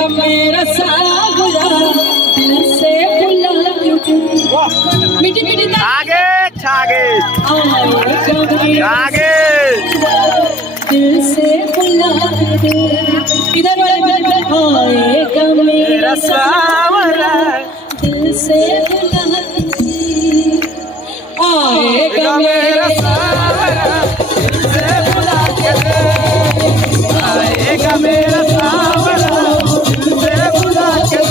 आएगा मेरा सावरा दिल से बुला मीठी मीठी आगे छागे आगे दिल से बुला इधर वाले आएगा मेरा सावरा दिल से बुला आएगा मेरा सावरा दिल से बुला के आएगा मेरा सावरा दिल से बुला के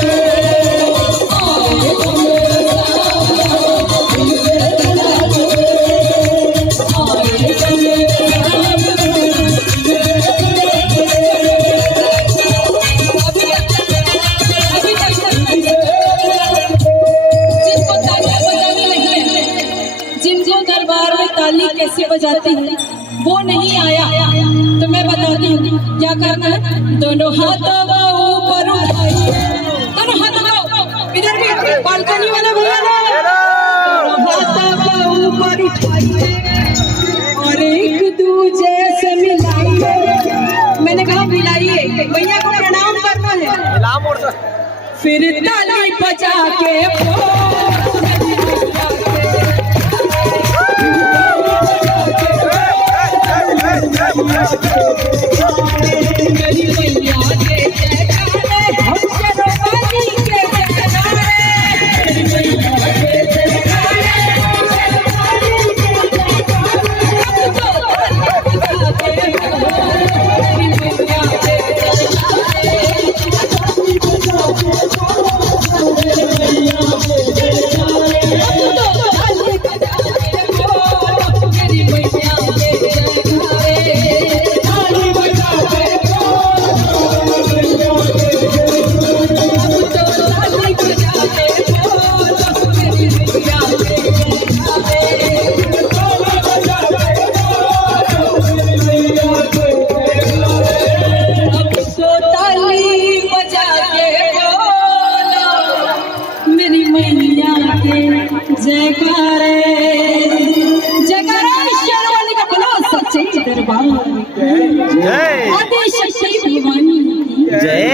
दरबार में ताली कैसे बजाती है वो नहीं आया तो मैं बताती हूँ क्या करना है। दोनों हाथों को ऊपर उठाइए, दोनों हाथों को इधर भी बालकनी वाला भैया ना दोनों हाथों को ऊपर उठाइए और एक दूजे से मिलाइए। मैंने कहा मिलाइए, भैया को प्रणाम करना है फिर ताली बजा के मेरी मैया के जयकारे शेरवानी के जयकारे मेरी मैया के जयकारे शेरवानी के जयकारे मेरी मैया के जयकारे जयकारा शेरवानी का बोलो सच्चे दरबार जय आदि शक्ति भवानी जय